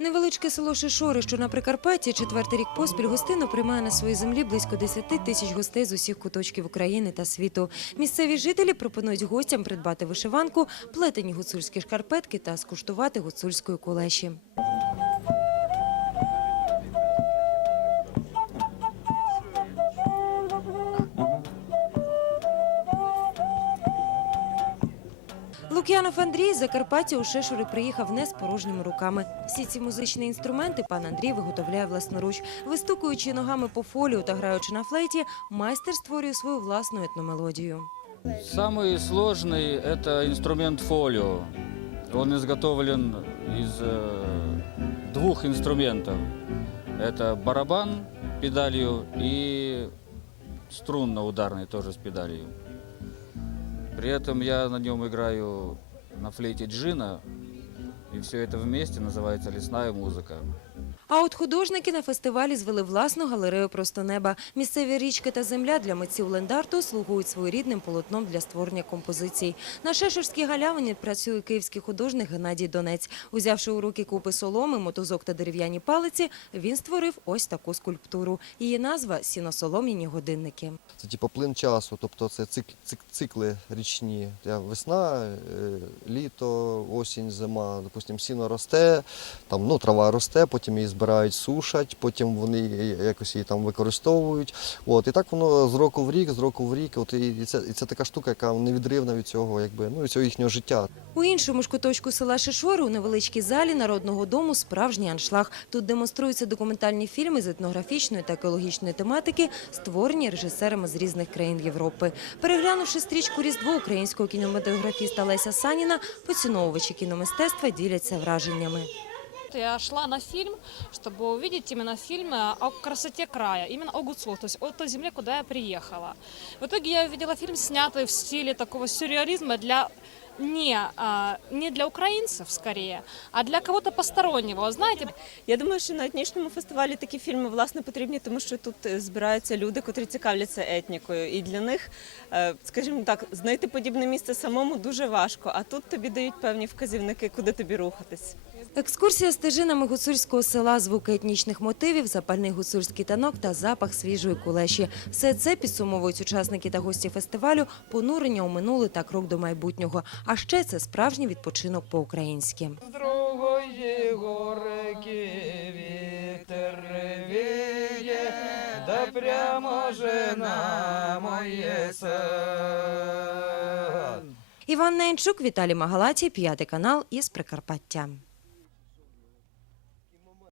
Невеличке село Шишори, що на Прикарпатті, четвертий рік поспіль гостинно приймає на своїй землі близько 10 тисяч гостей з усіх куточків України та світу. Місцеві жителі пропонують гостям придбати вишиванку, плетені гуцульські шкарпетки та скуштувати гуцульської кулеші. Лук'янов Андрій з Закарпаття у Шишури приїхав не з порожніми руками. Всі ці музичні інструменти пан Андрій виготовляє власноруч. Вистукуючи ногами по фолію та граючи на флейті, майстер створює свою власну етномелодію. Самый сложный – это инструмент фолио. Он изготовлен из э, двух инструментов. Это барабан педалью и струнно-ударный тоже с педалью. При этом я на нем играю на флейте джина, и все это вместе называется лесная музыка. А от художники на фестивалі звели власну галерею просто неба. Місцеві річки та земля для митців лендарту слугують своєрідним полотном для створення композицій. На Шешурській галявині працює київський художник Геннадій Донець. Узявши у руки купи соломи, мотузок та дерев'яні палиці, він створив ось таку скульптуру. Її назва сіносолом'яні годинники. Це типу плин часу, тобто це цик- цик- цикли річні. Весна, е, літо, осінь, зима. Допустим, сіно росте, там, ну, трава росте, потім її збирають, сушать, потім вони якось її там використовують. От, і так воно з року в рік, з року в рік. От, і, це, і це така штука, яка невідривна від цього, якби, ну, цього їхнього життя. У іншому ж куточку села Шишори у невеличкій залі народного дому справжній аншлаг. Тут демонструються документальні фільми з етнографічної та екологічної тематики, створені режисерами з різних країн Європи. Переглянувши стрічку Різдво українського кінематографіста Леся Саніна, поціновувачі кіномистецтва діляться враженнями. Я шла на фильм, чтобы увидеть именно фильм э, о красоте края, именно о Гуцул, то есть о той земле, куда я приехала. В итоге я увидела фильм, снятый в стиле такого сюрреализма для не, а, не для украинцев скорее, а для кого-то постороннего. Знаете, Я думаю, що на етнічному фестивалі такі фільми власне потрібні, тому що тут е, збираються люди, котрі цікавляться етнікою. І для них, е, скажімо так, знайти подібне місце самому дуже важко. А тут тобі дають певні вказівники, куди тобі рухатись. Екскурсія стежинами гуцульського села, звуки етнічних мотивів, запальний гуцульський танок та запах свіжої кулеші. Все це підсумовують учасники та гості фестивалю, понурення у минуле та крок до майбутнього. А ще це справжній відпочинок по-українськи. Другої горки вітер віє, да прямо жена моє сан. Іван Ненчук, Віталій Магалаті, п'ятий канал із Прикарпаття.